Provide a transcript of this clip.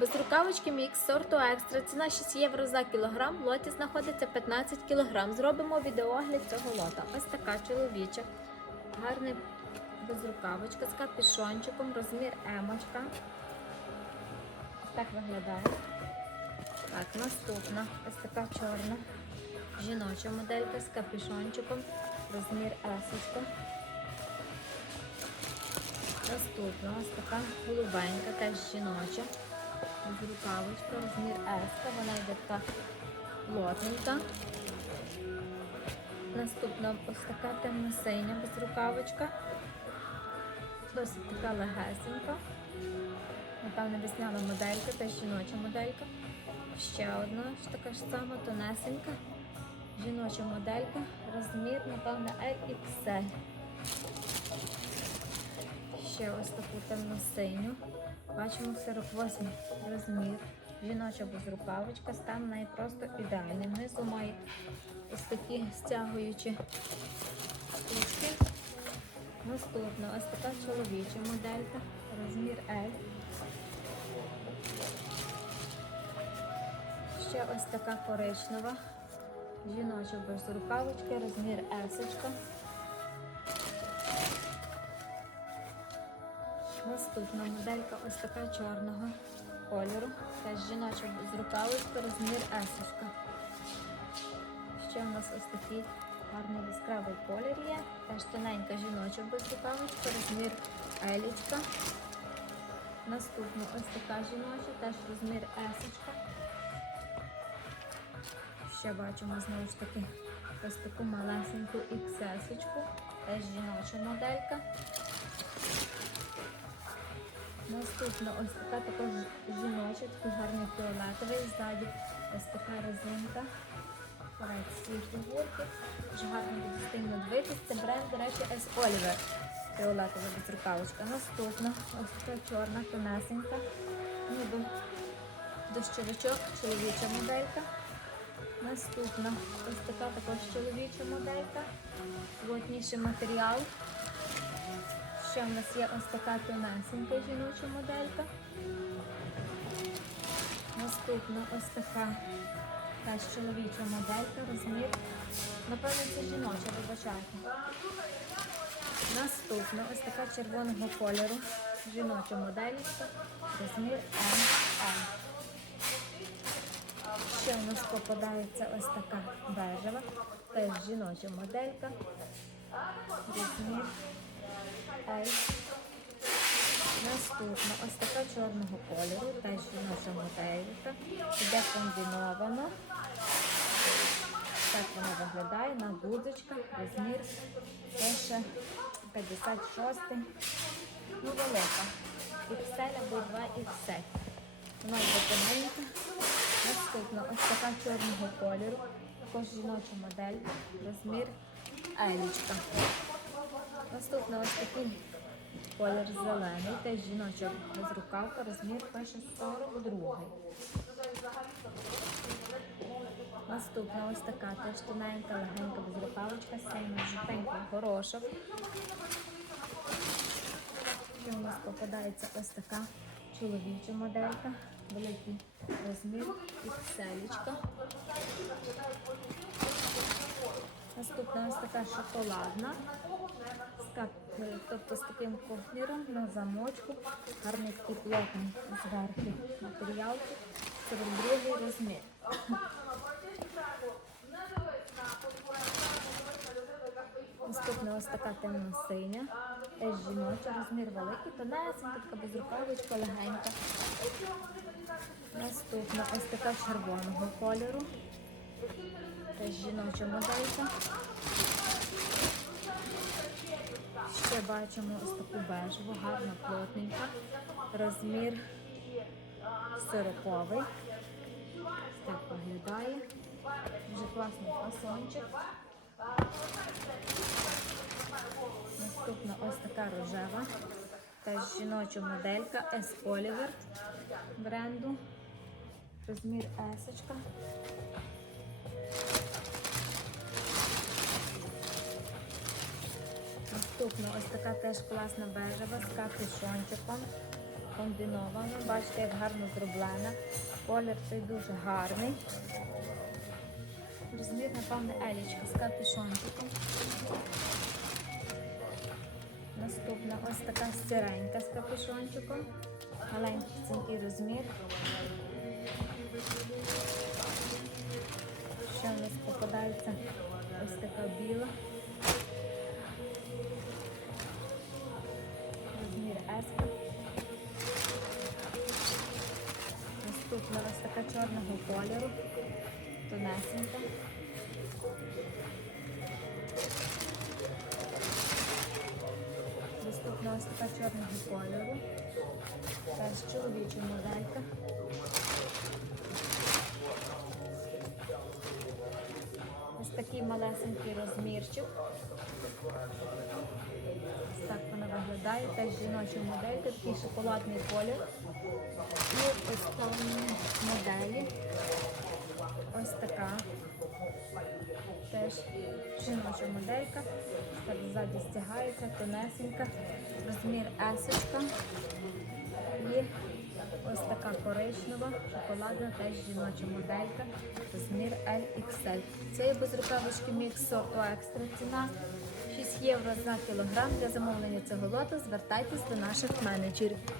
Без рукавички мікс сорту екстра. Ціна 6 євро за кілограм. В лоті знаходиться 15 кілограм. Зробимо відеогляд цього лота. Ось така чоловіча. Гарний безрукавочка з капюшончиком, розмір емочка. Ось так виглядає. Так, наступна. Ось така чорна. Жіноча моделька з капюшончиком, розмір есочка. Наступна ось така голубенька, теж жіноча. Рукавочка, розмір еска, вона йде така плотненька. Наступна ось така темно-синя безрукавочка. Досить така легесенька. Напевно, весняна моделька, теж жіноча моделька. Ще одна ж така ж сама тонесенька. Жіноча моделька. Розмір, напевно, LXL. Ще ось таку темно-синю. Бачимо 48 розмір. Жіноча безрукавочка, стан в неї просто ідеальний. Внизу має ось такі стягуючі кушки. Наступна ось така чоловіча моделька, розмір L. Ще ось така коричнева. Жіноча безрукавочка, розмір S. Наступна моделька ось така чорного кольору. Теж жіноча безрукавочка, розмір S. Ще у нас ось такий гарний яскравий колір є. Теж тоненька жіноча безрукавочка, розмір Елічка. Наступна ось така жіноча, теж розмір S. Ще бачимо знову ж таки ось таку малесеньку XS, теж жіноча моделька. Наступна ось така також жіноча, такий гарний фіолетовий, ззаді ось така резинка. Ці фігурки. Дуже гарно стильно дивитись. Це бренд, до речі, S. Oliver. Фіолетова безрукавочка. Наступна ось така чорна, тонесенька. Ніби дощовичок, чоловіча моделька. Наступна ось така також чоловіча моделька. Плотніший матеріал. Ще в нас є ось така тонесенька жіноча моделька. Наступна ось така теж чоловіча моделька, розмір. Напевно, це жіноча, вибачайте. Наступна ось така червоного кольору. Жіноча моделька, розмір ML. Ще у нас попадається ось така бежева, теж жіноча моделька. Розмір L. Наступна ось така чорного кольору, теж жіноча моделька. Іде комбіновано. Так вона виглядає на гудзичках, розмір пише 56. Ну, велика. XL або 2 XL. Вона йде тоненька. Наступна ось така чорного кольору. Також жіноча моделька. Розмір Елічка. Наступна ось такий колір зелений. Теж жіноча безрукавка. Розмір пише 42. Наступна ось така теж тоненька, легенька безрукавочка, сильно жовтенький горошок. І у нас попадається ось така чоловіча моделька, великий розмір, ікселічка. Наступна ось така шоколадна, тобто з таким ковніром на замочку, гарний такий плотний зверху матеріал, 42 розмір. Наступна ось така темно-синя, теж жіноча, розмір великий, тонесенька, така безрукавочка, легенька. Наступна ось така червоного кольору, теж жіноча моделька. Ще бачимо ось таку бежеву, гарна плотненька, розмір сироповий. Так виглядає. Дуже класний фасончик. Наступна ось така рожева. Теж жіноча моделька S. Oliver бренду. Розмір S. Наступна ось така теж класна бежева з капюшончиком. комбінована. Бачите, як гарно зроблена. Колір цей дуже гарний. Розмір, напевне, елічка з капюшончиком. Наступна ось така стіренька з капюшончиком. Маленький розмір. Ще у нас попадається ось така біла. S. Наступна ось така чорного кольору. Тонесенька. Наступна ось така чорного кольору. Теж чоловіча моделька. Ось такий малесенький розмірчик. Ось так вона виглядає. Теж жіноча моделька, такий шоколадний колір. І останні моделі. Ось така. Теж жіноча моделька. Так ззаді стягається, тонесенька. Розмір есочка. І ось така коричнева, шоколадна, теж жіноча моделька. Розмір LXL. Це є безрукавочки мікс сорту екстра. Ціна 6 євро за кілограм. Для замовлення цього лоту звертайтесь до наших менеджерів.